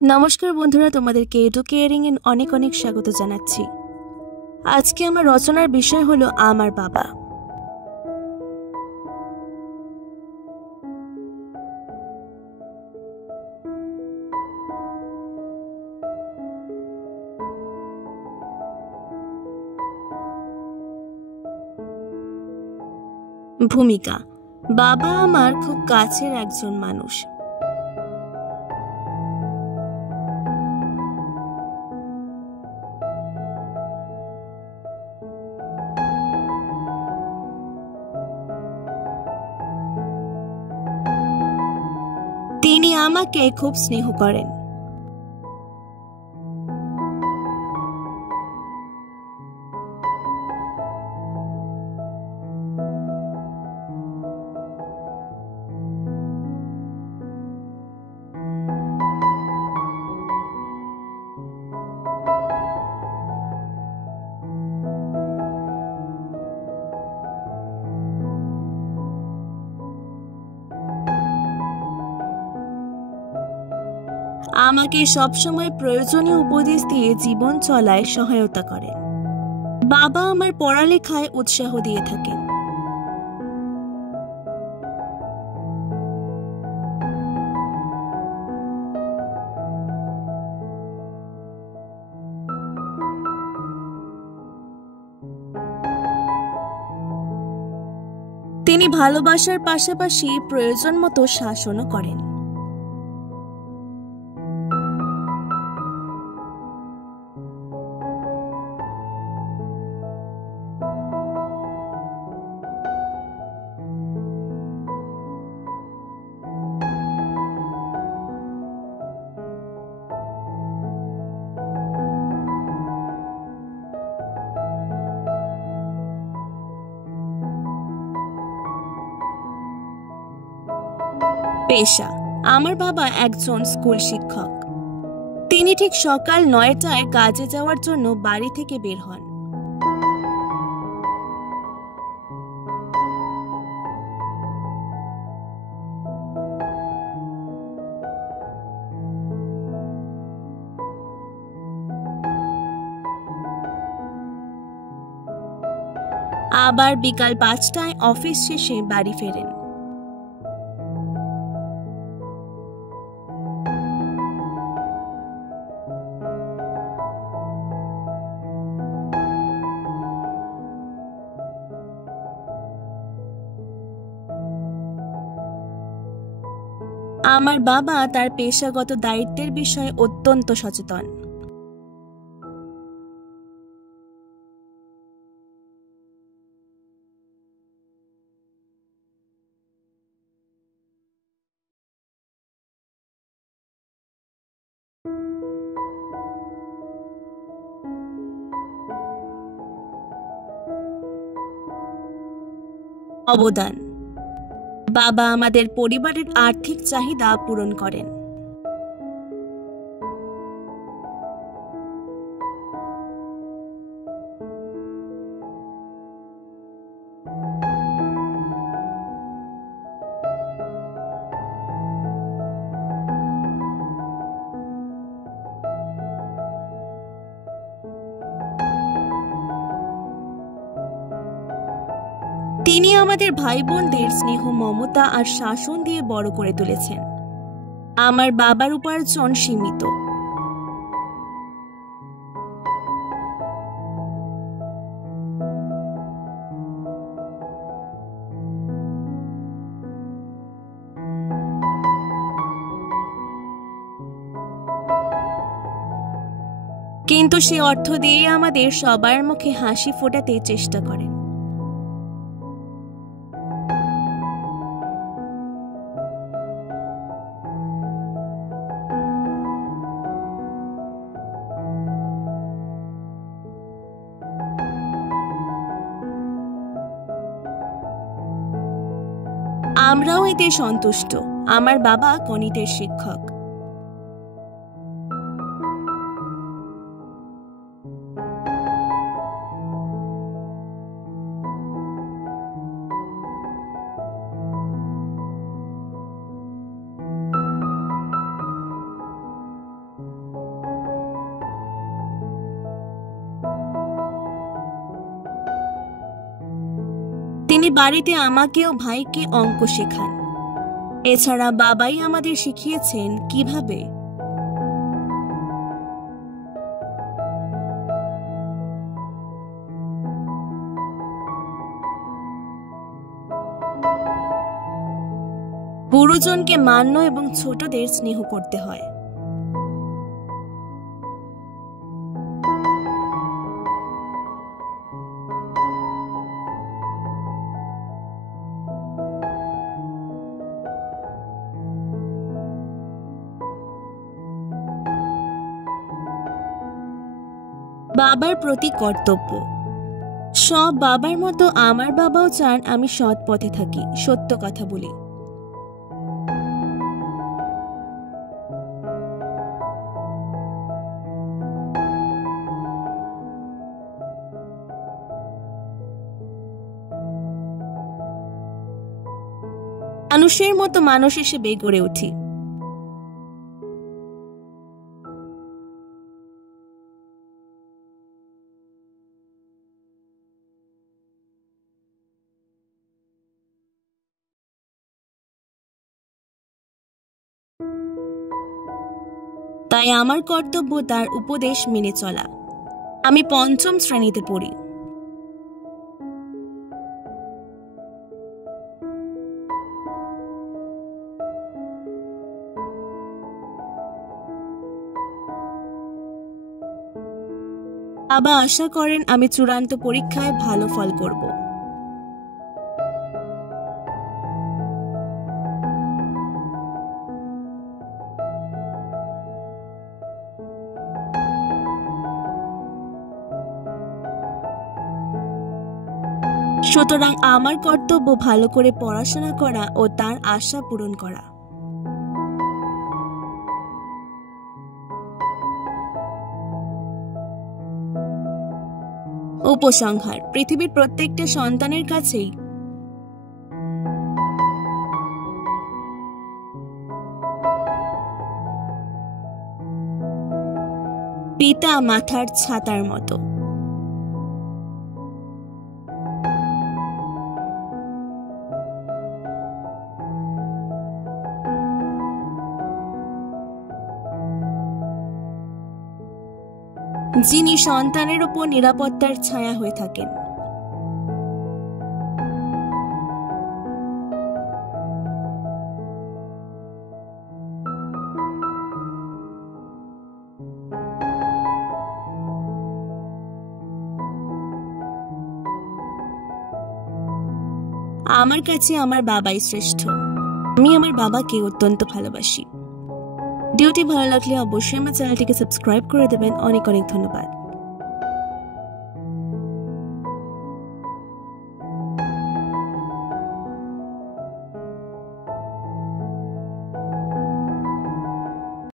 নমস্কার বন্ধুরা, তোমাদেরকে এডু কেয়ারিং এ অনেক অনেক স্বাগত জানাচ্ছি। আজকে আমার রচনার বিষয় হলো আমার বাবা। ভূমিকা: বাবা আমার খুব কাছের একজন মানুষ। তিনি আমাকে খুব স্নেহ করেন। আমাকে সবসময় প্রয়োজনীয় উপদেশ দিয়ে জীবন চলায় সহায়তা করেন। বাবা আমার পড়ালেখায় উৎসাহ দিয়ে থাকেন। তিনি ভালোবাসার পাশাপাশি প্রয়োজন মতো শাসনও করেন। পেশা: আমার বাবা একজন স্কুল শিক্ষক। তিনি ঠিক সকাল ৯টায় কাজে যাওয়ার জন্য বাড়ি থেকে বের হন। আবার বিকাল ৫টায় অফিস শেষে বাড়ি ফেরেন। আমার বাবা তার পেশাগত দায়িত্বের বিষয়ে অত্যন্ত সচেতন। অবদান: বাবা আমাদের পরিবারের আর্থিক চাহিদা পূরণ করেন। তিনি আমাদের ভাই বোনদের স্নেহ, মমতা আর শাসন দিয়ে বড় করে তুলেছেন। আমার বাবার উপার্জন সীমিত। কিন্তু সে অর্থ দিয়ে আমাদের সবার মুখে হাসি ফোটাতে চেষ্টা করেন। আমরাও এতে সন্তুষ্ট। আমার বাবা গণিতের শিক্ষক। তিনি বাড়িতে আমাকে ও ভাইকে অঙ্ক শেখান। এছাড়া বাবাই আমাদের শিখিয়েছেন কিভাবে গুরুজনকে মান্য এবং ছোটদের স্নেহ করতে হয়। বাবার প্রতি কর্তব্য। সব বাবার মতো আমার বাবাও চান আমি সৎ পথে থাকি, সত্য কথা বলি। মানুষের মতো মানুষ হিসেবে গড়ে উঠি। তাই আমার কর্তব্য তার উপদেশ মেনে চলা। আমি ৫ম শ্রেণীতে পড়ি। বাবা আশা করেন আমি চূড়ান্ত পরীক্ষায় ভালো ফল করব। সুতরাং আমার কর্তব্য ভালো করে পড়াশোনা করা ও তার আশা পূরণ করা। উপসংহার: পৃথিবীর প্রত্যেকটা সন্তানের কাছেই পিতা মাথার ছাতার মতো। যিনি সন্তানের উপর নিরাপত্তার ছায়া হয়ে থাকেন। আমার কাছে আমার বাবাই শ্রেষ্ঠ। আমি আমার বাবাকে অত্যন্ত ভালোবাসি। ভিডিওটি ভালো লাগলে অবশ্যই আমার চ্যানেলটিকে সাবস্ক্রাইব করে দেবেন। অনেক অনেক ধন্যবাদ।